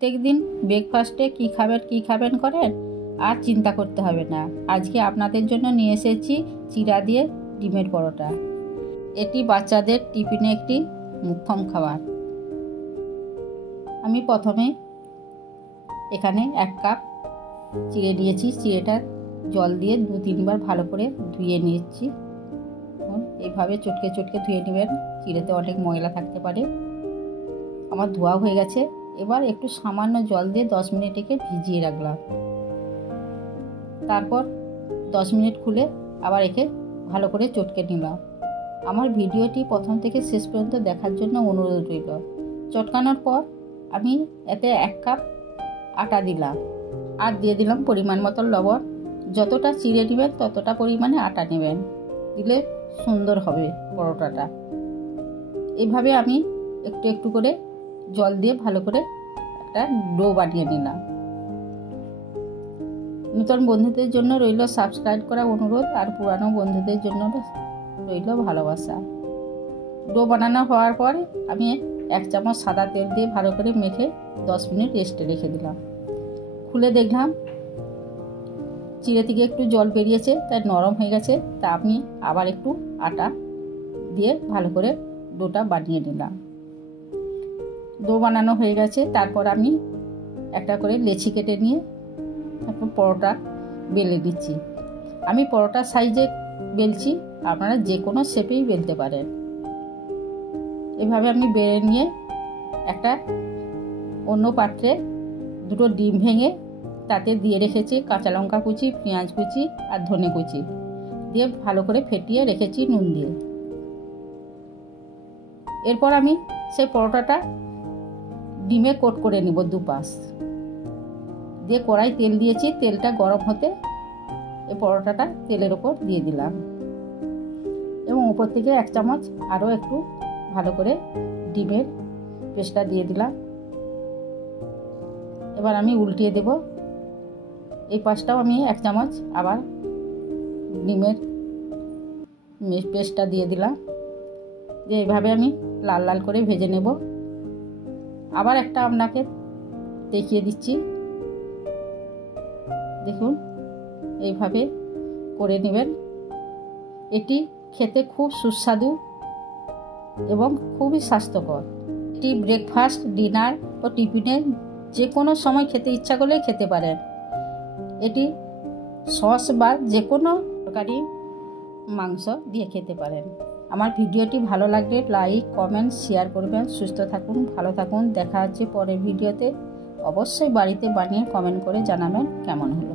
প্রত্যেক দিন ব্রেকফাস্টে কী খাবেন করেন আর চিন্তা করতে হবে না। আজকে আপনাদের জন্য নিয়ে এসেছি চিড়া দিয়ে ডিমের পরোটা। এটি বাচ্চাদের টিফিনে একটি মোক্ষম খাবার। আমি প্রথমে এখানে 1 কাপ চিড়ে নিয়েছি। চিড়েটা জল দিয়ে 2-3 বার ভালো করে ধুয়ে নিয়েছি। এইভাবে চটকে চটকে ধুয়ে নেবেন, চিড়েতে অনেক ময়লা থাকতে পারে। আমার ধোয়া হয়ে গেছে। এবার একটু সামান্য জল দিয়ে 10 মিনিট একে ভিজিয়ে রাখলাম। তারপর 10 মিনিট খুলে আবার একে ভালো করে চটকে নিলাম। আমার ভিডিওটি প্রথম থেকে শেষ পর্যন্ত দেখার জন্য অনুরোধ রইল। চটকানোর পর আমি এতে 1 কাপ আটা দিলাম আর দিয়ে দিলাম পরিমাণ মতো লবণ। যতটা চিড়ে নেবেন ততটা পরিমাণে আটা নেবেন, দিলে সুন্দর হবে পরোটাটা। এইভাবে আমি একটু একটু করে জল দিয়ে ভালো করে একটা ডো বানিয়ে নিলাম। নতুন বন্ধুদের জন্য রইল সাবস্ক্রাইব করা অনুরোধ, আর পুরানো বন্ধুদের জন্য রইল ভালোবাসা। ডো বানানো হওয়ার পর আমি 1 চামচ সাদা তেল দিয়ে ভালো করে মেখে 10 মিনিট রেস্টে রেখে দিলাম। খুলে দেখলাম চিড়ে থেকে একটু জল বেরিয়েছে, তাই নরম হয়ে গেছে। তা আমি আবার একটু আটা দিয়ে ভালো করে ডোটা বানিয়ে নিলাম। ডো বানানো হয়ে গেছে। তারপর আমি একটা করে লেচি কেটে নিয়ে তারপর পরোটা বেলে দিচ্ছি। আমি পরোটার সাইজে বেলছি, আপনারা যে কোনো শেপেই বেলতে পারেন। এভাবে আমি বেলে নিয়ে একটা অন্য পাত্রে 2টো ডিম ভেঙে তাতে দিয়ে রেখেছি কাঁচা লঙ্কা কুচি, পেঁয়াজ কুচি আর ধনে কুচি দিয়ে ভালো করে ফেটিয়ে রেখেছি নুন দিয়ে। এরপর আমি সেই পরোটাটা ডিমে কোট করে নিব 2 পাশ দিয়ে। কড়াই তেল দিয়েছি, তেলটা গরম হতে এই পরোটাটা তেলের ওপর দিয়ে দিলাম এবং উপর থেকে 1 চামচ আরও একটু ভালো করে ডিমের পেস্টটা দিয়ে দিলাম। এবার আমি উল্টিয়ে দেব। এই পাশটাও আমি 1 চামচ আবার ডিমের পেস্টটা দিয়ে দিলাম। দিয়ে এইভাবে আমি লাল লাল করে ভেজে নেব। আবার একটা আপনাকে দেখিয়ে দিচ্ছি, দেখুন এইভাবে করে নেবেন। এটি খেতে খুব সুস্বাদু এবং খুবই স্বাস্থ্যকর। এটি ব্রেকফাস্ট, ডিনার ও টিফিনে যে কোনো সময় খেতে ইচ্ছা করলে খেতে পারেন। এটি সস বা যে কোনো তরকারি, মাংস দিয়ে খেতে পারেন। আমার ভিডিওটি ভালো লাগলে লাইক, কমেন্ট, শেয়ার করবেন। সুস্থ থাকুন, ভালো থাকুন। দেখা হচ্ছে পরের ভিডিওতে। অবশ্যই বাড়িতে বানিয়ে কমেন্ট করে জানাবেন কেমন হলো।